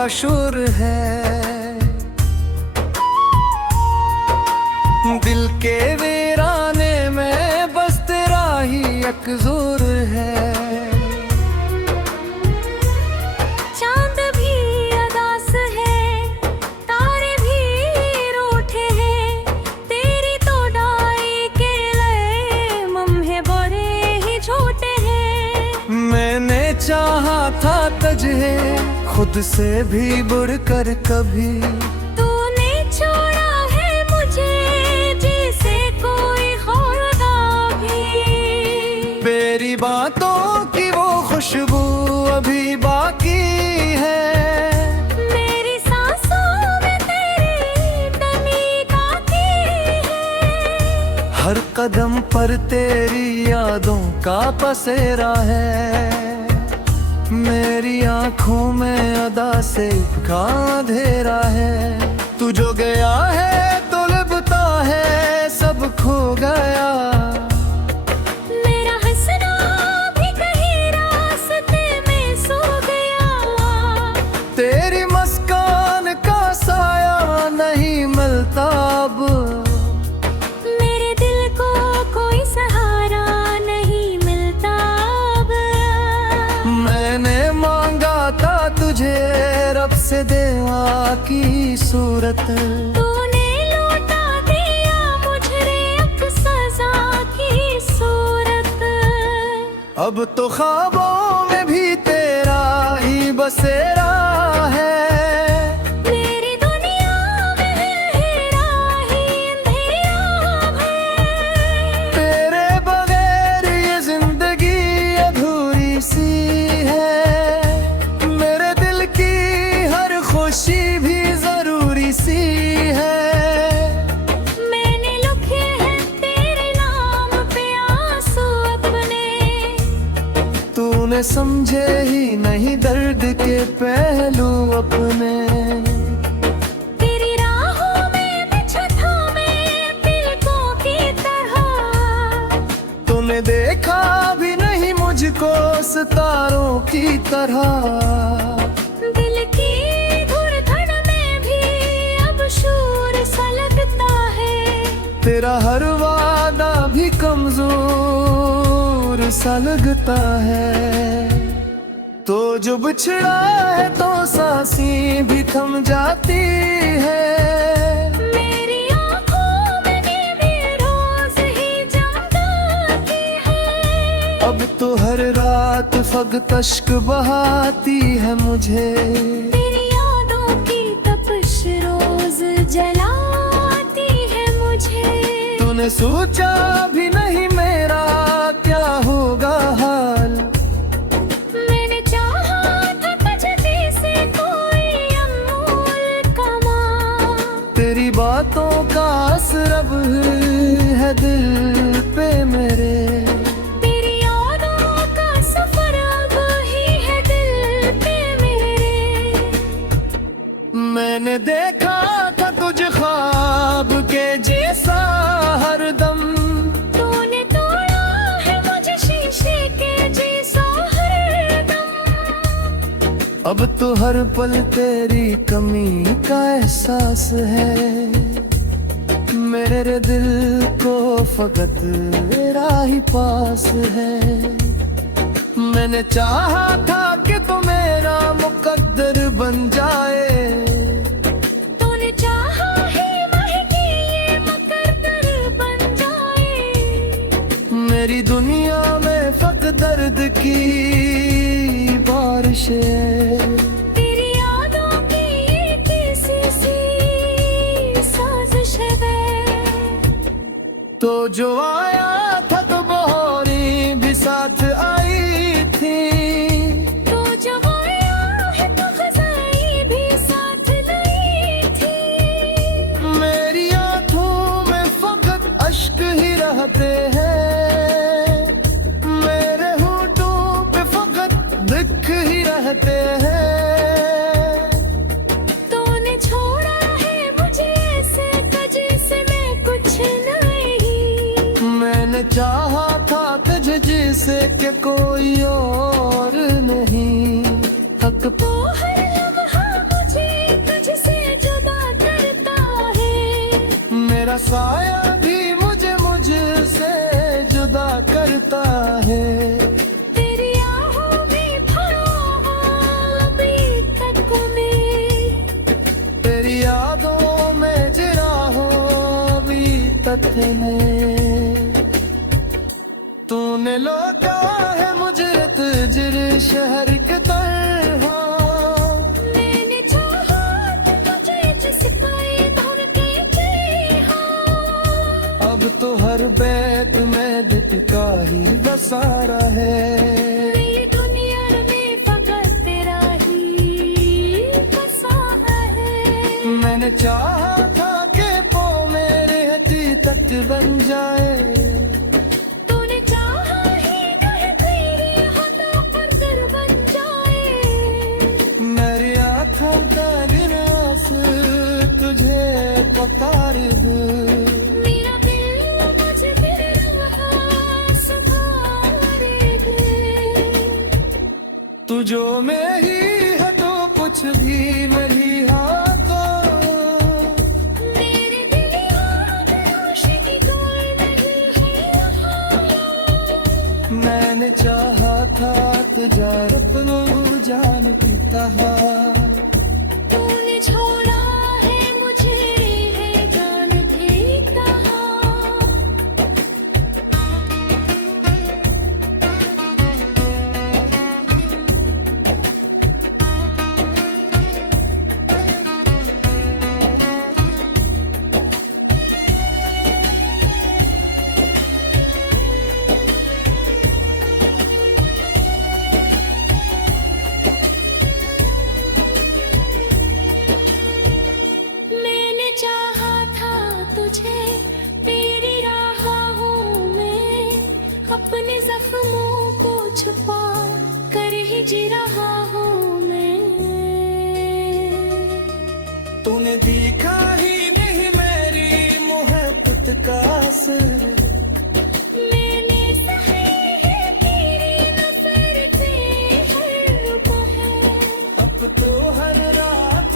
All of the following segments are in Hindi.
का शुर है। दिल के वीराने में बस तेरा ही एक ज़ोर है। चांद भी अदास है, तारे भी रूठे हैं, तेरी तो डाई के लए लम्हे बड़े ही झूठे हैं। मैंने चाहा था तुझे खुद से भी बढ़कर कभी, तूने छोड़ा है मुझे जैसे कोई खुदा भी। तेरी बातों की वो खुशबू अभी बाकी है। मेरी सांसों में तेरी नमी बाकी है। हर कदम पर तेरी यादों का पसेरा है। मेरी आंखों में अदा से का अंधेरा है। तू जो गया है तो लिपटा है सब खो गया। मेरा हंसना भी कहीं रास्ते में सो गया। तेरी मुस्कान का साया नहीं मिलता अब। मेरे दिल को कोई सहारा नहीं मिलता अब। मैंने मांगा था तुझे रब से देवा की सूरत, तूने लौटा दिया मुझे एक सजा की सूरत। अब तो ख्वाबों में भी तेरा ही बसेरा है। मेरी दुनिया में हेरा ही अंधेरा है। तेरे बगैर ये जिंदगी अधूरी सी है। मेरे दिल की हर खुशी भी जरूरी सी है। मैंने लिखे हैं तेरे नाम पे आंसू अपने, तूने समझे ही नहीं दर्द के पहलू अपने। तेरी राहों में बिछा था मैं तिलकों की तरह। तूने देखा भी नहीं मुझको सितारों की तरह। दिल की धड़कन में भी अब शोर सा लगता है। तेरा हर वादा भी कमजोर सा लगता है। तो जो बिछड़ा है तो सांसें भी थम जाती है। मेरी आँखों में नींदें रोज ही जम जाती है। अब तो हर रात फकत अश्क बहाती है मुझे। तेरी यादों की तपिश रोज जलाती है मुझे। तूने सोचा भी नहीं मेरा क्या होगा हाल। मैंने चाहा था तुझे जैसे कोई अनमोल कमाल। तेरी बातों का असर अब है दिल पे मेरे। तेरी यादों का सफर अब ही है दिल पे मेरे। मैंने देखा था तुझे ख्वाब के जैसा हरदम। तूने तोड़ा है मुझे शीशे के जैसा हरदम। अब तो हर पल तेरी कमी का एहसास है। मेरे दिल को फकत तेरा ही पास है। मैंने चाहा था कि तू मेरा मुकद्दर बन जाए। तूने चाहा है महकी ये मुकद्दर बन जाए। मेरी दुनिया में फकत दर्द की बारिशें। तेरी यादों की ये कैसी सी साजिश है। तो जो आया था तो बहोरी भी साथ आई थी। तो जब आया है तो खज़ाई भी साथ लाई थी। मेरी आंखों में फकत अश्क ही रहते हैं। मेरे होठों पे फकत दुख ही रहते हैं। तूने छोड़ा है मुझे ऐसे जैसे मैं कुछ नहीं। साया भी मुझे मुझसे जुदा करता है। तेरी आहों में भरा अभी तक में, तेरी यादों में जिरा हो अभी तक में। तूने लौटा है मुझे तुझर शहर के तरह, मैंने चाहा तो तुझे जिसका ये धुन के जी हाँ। अब तो हर बैत में दिल का ही बसारा है। ये दुनिया में फकत तेरा ही बसा है। मैंने चाहा था कि वो मेरे हकीकत बन जाए, तूने चाहा ही कहे तेरे हाथों पर दर बन जाए। मेरी आँखों का गिलास तुझे पुकार दूं। मेरा दिल मुझे फिर रहा संभालेगे। तू जो में ही है तो कुछ भी मेरी हाथों। मेरे दिल में आशिकी कोई नहीं है यहाँ। मैंने चाहा था तुझा अपनो जान की तरह। तूने छोड़ा है मुझे है जान भी कहाँ। मैंने चाहा था तुझे तेरी राहों में, अपने जख्मों को छुपा कर ही जी रहा हूँ मैं। तूने देखा ही नहीं मेरी मोहब्बत का असर। मैंने सही है तेरी नफरतें हर पहर। अब तो हर रात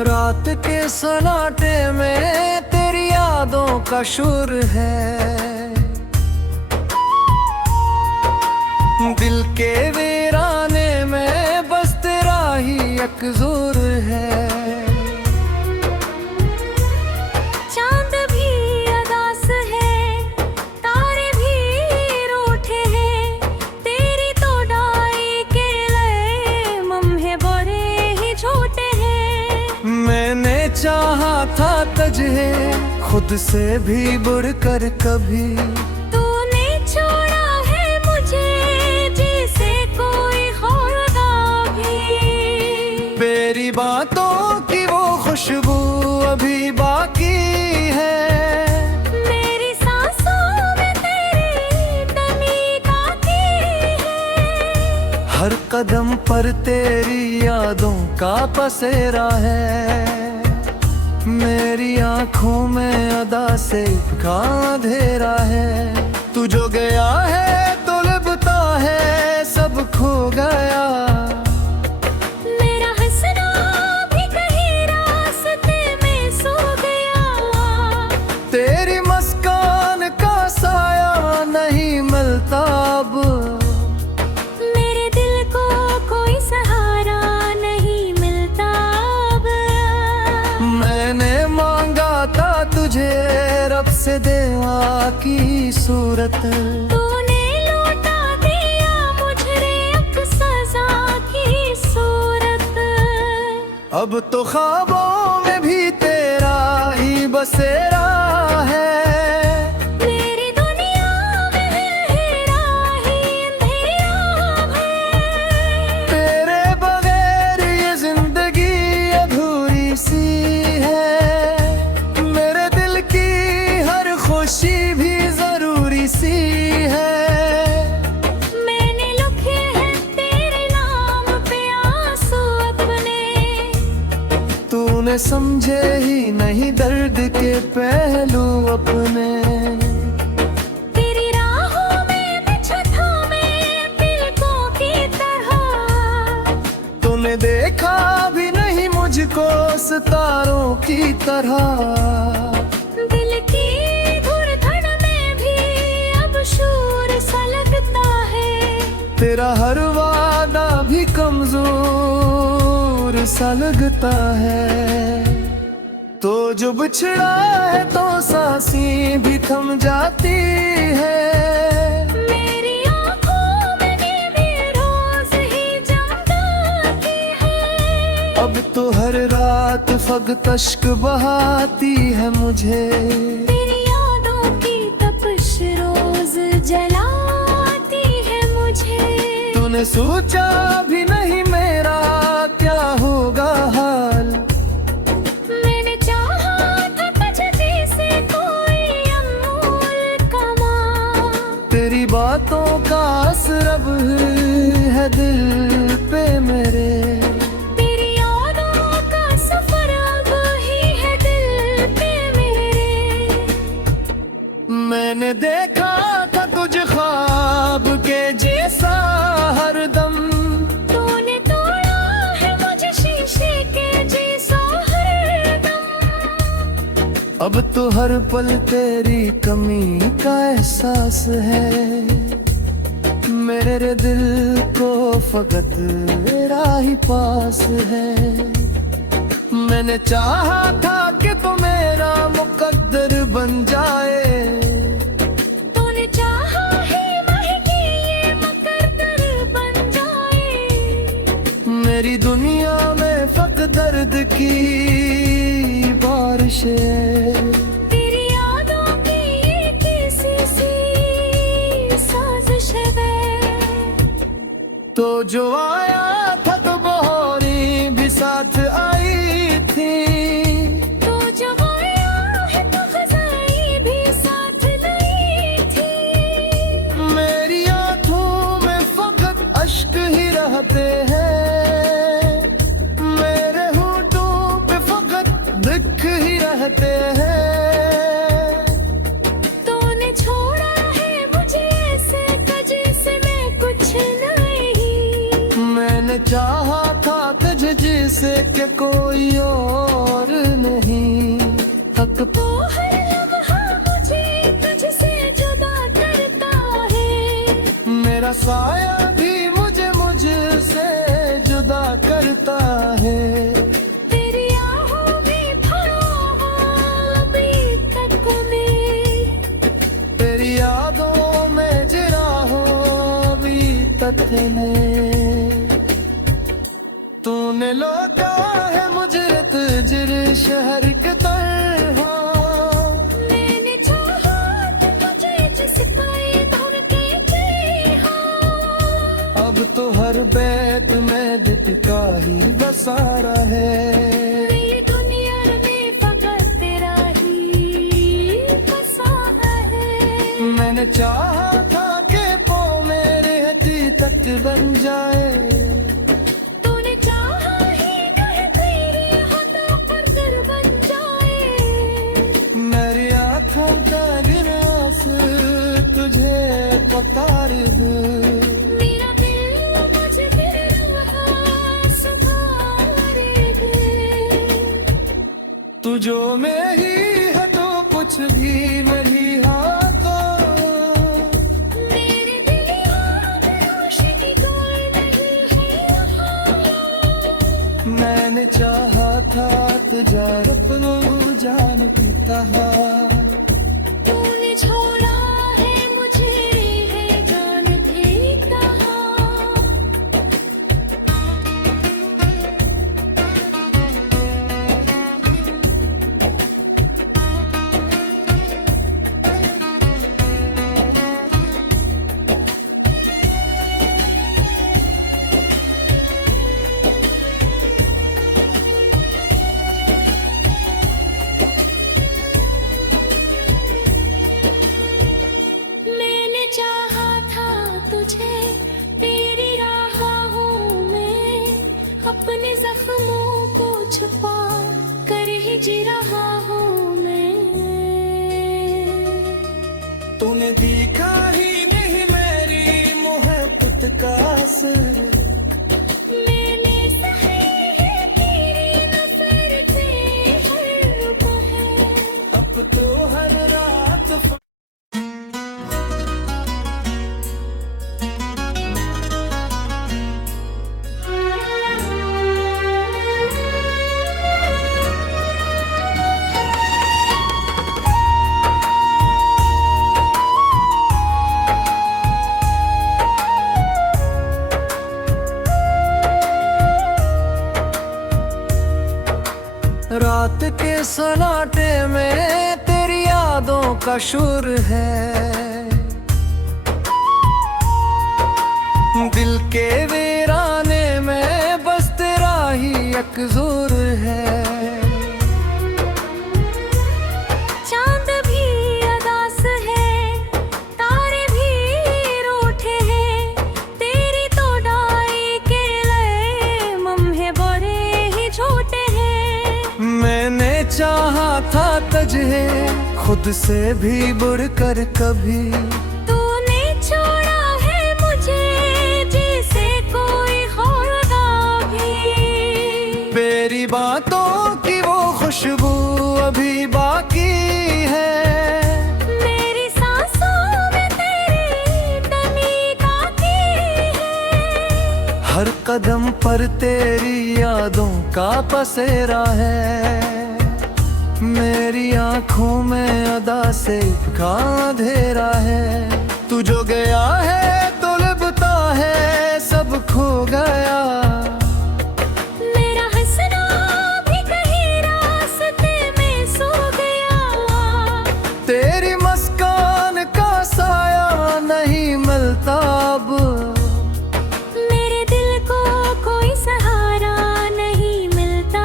रात के सन्नाटे में तेरी यादों का शुर है। दिल के वीराने में बस तेरा ही एक जोर है। चांद भी अदास है, तारे भी रूठे हैं। तेरी तो डाई के लए लम्हे बड़े ही छोटे हैं। मैंने चाहा था तुझे खुद से भी बढ़कर कभी। तूने छोड़ा है मुझे जिसे कोई होगा भी। मेरी बातों की वो खुशबू अभी बाकी है। मेरी सांसों में तेरी नमी बाकी है। हर कदम पर तेरी यादों का पसेरा है। मेरी आँखों में अदा से का अंधेरा है। तू जो गया है तो लगता है सब खो गया। मेरा हंसना भी कहीं रास्ते में सो गया। तेरी मुस्कान का साया नहीं मिलता अब। मेरे दिल को कोई सहारा नहीं मिलता अब। मैंने मांगा था तुझे रब से देवा की सूरत। तूने लौटा दिया मुझे अब सजा की सूरत। अब तो ख्वाबों में भी तेरा ही बसेरा है। मेरी दुनिया में हेरा ही अंधेरा है। तेरे बगैर ये जिंदगी अधूरी सी है। मेरे दिल की हर खुशी भी जरूरी सी है। तूने समझे ही नहीं दर्द के पहलू अपने। तेरी राहों में बिछा था मैं तिलकों की तरह। तूने देखा भी नहीं मुझको सितारों की तरह। दिल की धड़कन में भी अब शोर सा लगता है। तेरा हर वादा भी कमजोर सा लगता है। तो जो बिछड़ा है तो सांसें भी थम जाती है। मेरी आँखों में नींदें रोज ही जम जाती है। अब तो हर रात फकत अश्क बहाती है मुझे। तेरी यादों की तपिश रोज जलाती है मुझे। तूने सोचा भी नहीं मेरा क्या होगा हाल। मैंने चाहा था तुझे से कोई अनमोल कमाल। तेरी बातों का असर अब है दिल पे मेरे। तेरी यादों का सफर अब ही है दिल पे मेरे। मैंने देखा था तुझे ख्वाब के जैसा हरदम। तूने तोड़ा है मुझे शीशे के जैसा हरदम। अब तो हर पल तेरी कमी का एहसास है। मेरे दिल को फकत तेरा ही पास है। मैंने चाहा था कि तू मेरा मुकद्दर बन जाए। तूने चाहा है महकी ये मुकद्दर बन जाए। मेरी दुनिया में फकत दर्द की बारिश है। तेरी यादों की ये कैसी सी साजिश है। तो जो आया था तो बहोरी भी साथ आई थी। तो जब आया है तो खज़ाई भी साथ लाई थी। मेरी आंखों में फकत अश्क ही रहते हैं। मेरे होठों पे फकत दुख ही रहते हैं। तूने छोड़ा है मुझे ऐसे जैसे मैं कुछ नहीं। मैंने चाहा था तुझे जिसे कि कोई और नहीं। हक तो हर लम्हा मुझे तुझसे जुदा करता है। मेरा साया भी मुझसे जुदा करता है। तेरी आहों में भरा अभी तक मैं। तेरी यादों में जिरा हो अभी तक में। तूने लौटा है मुझे तुझर शहर के तरह। मैंने चाहा था तुझे जिसके धुन के चाहा। अब तो हर बैत में दिल का ही बसारा है। ये दुनिया में फकत तेरा ही बसा है। मैंने चाहा था कि पो मेरे हथी तक बन जाए। तूने चाहा ही नहीं तेरे हाथों पर घर बन जाए। मेरी आँखों का गिरास तुझे पुकार दूं। मेरा दिल मुझे तेरे रंग संभालेगे। तू जो में ही है तो कुछ भी मेरी हाथों। मेरे दिल में रोशनी कोई नहीं है। मैंने चाहा था तुझा अपनो जान की तरह। तूने छोड़ा है मुझे है जान की तरह। तूने दिखा ही नहीं मेरी मोहब्बत का असर। मैंने सही है तेरी नफरतें हर पहर। अब तो हर रात रात के सन्नाटे में तेरी यादों का शुर है। दिल के वीराने में बस तेरा ही एक ज़ुर है। चांद भी अदास है, तारे भी रूठे हैं, तेरी तो डाई के लए लम्हे बड़े ही झूठे हैं। मैंने चाहा था तुझे खुद से भी बढ़कर कभी, तूने छोड़ा है मुझे जैसे कोई होगा भी। मेरी बातों की वो खुशबू अभी बाकी है। मेरी सांसों में तेरी नमी बाकी है। हर कदम पर तेरी यादों का पसेरा है। मेरी आंखों में अदा से का अंधेरा है। तू जो गया है तो लिपटा है सब खो गया। मेरा हंसना भी कहीं रास्ते में सो गया। तेरी मुस्कान का साया नहीं मिलता अब। मेरे दिल को कोई सहारा नहीं मिलता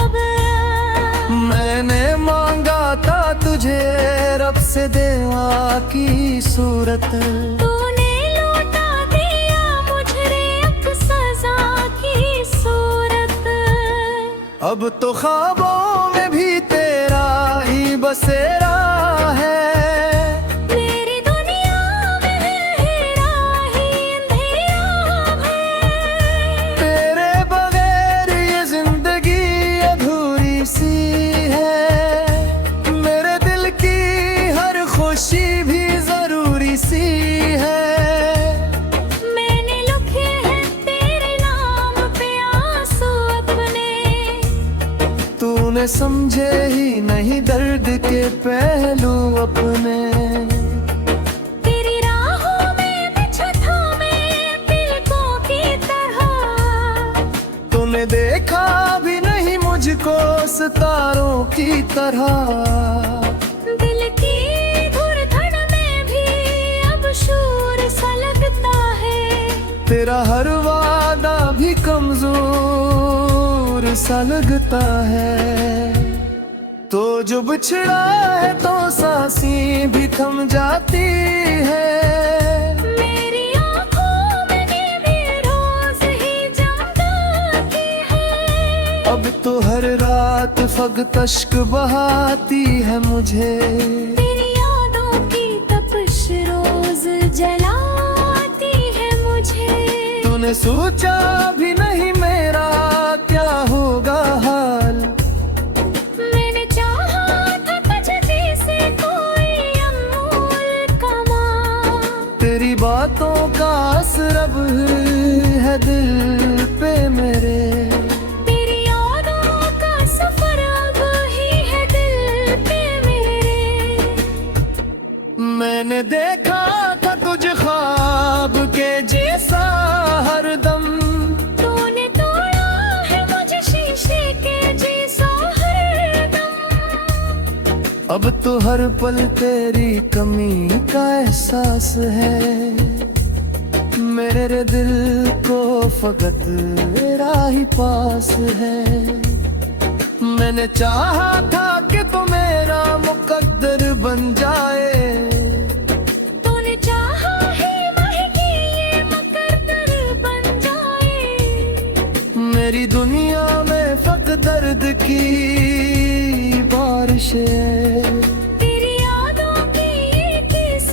अब। मैंने मांगा था तुझे रब से देवा की सूरत, तूने लौटा दिया मुझे अब सजा की सूरत। अब तो ख्वाबों में भी तेरा ही बसेरा है। मेरी दुनिया में हेरा ही अंधेरा है। तेरे बगैर ये जिंदगी अधूरी सी है। मेरे दिल की हर खुशी भी जरूरी सी है। मैंने लिखे हैं तेरे नाम पे आंसू अपने, तूने समझे ही नहीं दर्द के पहलू अपने। तेरी राहों में बिछा था मैं तिलकों की तरह। तूने देखा भी नहीं मुझको सितारों की तरह। दिल की धड़कन में भी अब शोर सा लगता है। तेरा हर वादा भी कमजोर सा लगता है। तो जो बिछड़ा है तो सांसें भी थम जाती है। मेरी आँखों में नींदें रोज ही जम जाती है। अब तो हर रात फकत अश्क बहाती है मुझे। तेरी यादों की तपिश रोज जलाती है मुझे। तूने सोचा भी नहीं मेरा क्या होगा हाल। मैंने चाहा था तुझे जैसे कोई अनमोल कमाल। तेरी बातों का असर अब है दिल पे मेरे। तेरी यादों का सफर अब ही है दिल पे मेरे। मैंने देखा था तुझे ख्वाब के जैसा हरदम। तूने तोड़ा है मुझे शीशे के जैसा हरदम। अब तो हर पल तेरी कमी का एहसास है। मेरे दिल को फकत तेरा ही पास है। मैंने चाहा था कि तू मेरा मुकद्दर बन जाए। तूने चाहा है महकी ये मुकद्दर बन जाए। मेरी दुनिया में फकत दर्द की बारिश है। तेरी यादों की ये किस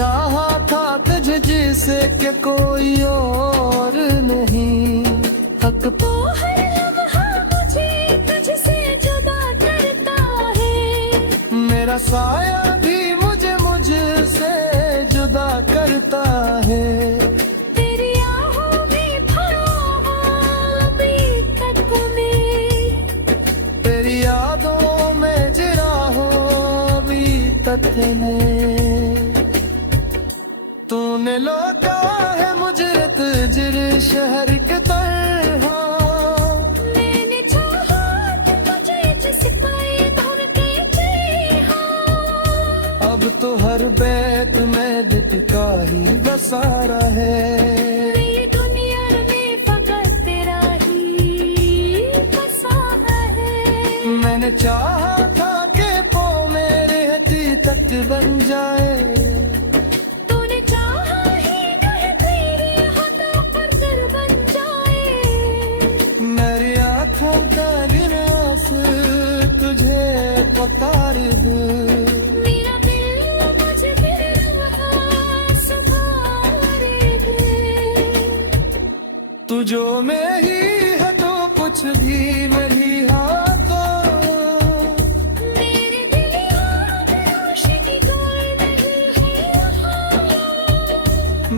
चाहा था तुझे जिसे कि कोई और नहीं। हक तो हर लम्हा मुझे तुझसे जुदा करता है। मेरा साया भी मुझे मुझसे जुदा करता है। तेरी आहों में भरा अभी तक में, तेरी यादों में जिरा हो अभी तक में। तूने लौटा है मुझे तुझर शहर के तरह। मैंने चाहा कि तुझे जिसका धुन के चाहा। अब तो हर बैत में दिल का ही बसारा है। ये दुनिया में फकत तेरा ही बसा है। मैंने चाहा था कि पो मेरे हथी तक बन जाए। तूने चाहा ही नहीं तेरे हाथों पर दिल बन जाए। मेरी आँखों का गिरास तुझे पुकार दूं। मेरा दिल मुझे फिर रहा संभाले दे। तू जो में ही है तो कुछ भी मेरी हाथों। मेरे दिल और रोशनी कोई नहीं है यहाँ।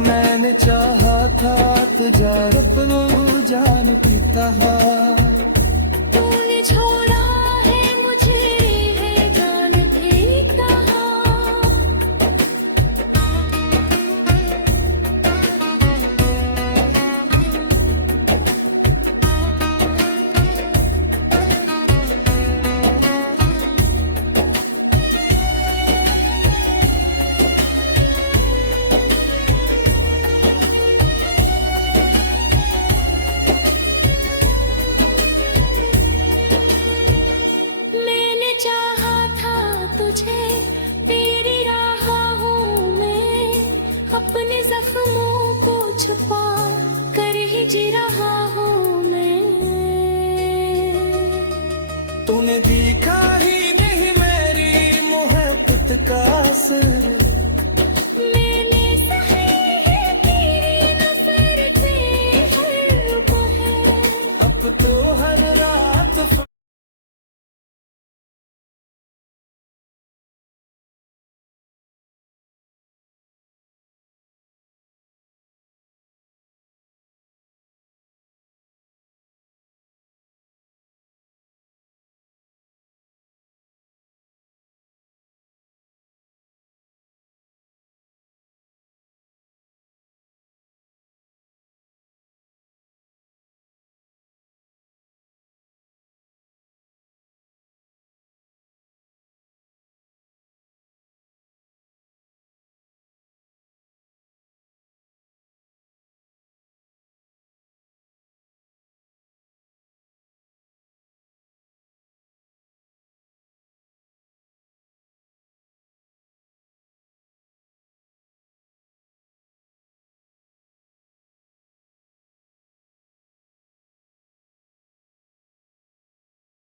मैंने चाहा था तुझा अपनो जान की कहा। तूने छोड़ा है मुझे है जान भी कहा। मैंने चाहा था तुझे तेरी राह हूँ मैं। अपने जख्मों को छुपा कर ही जी रहा हूँ मैं। तूने देखा ही नहीं मेरी मोहब्बत का असर।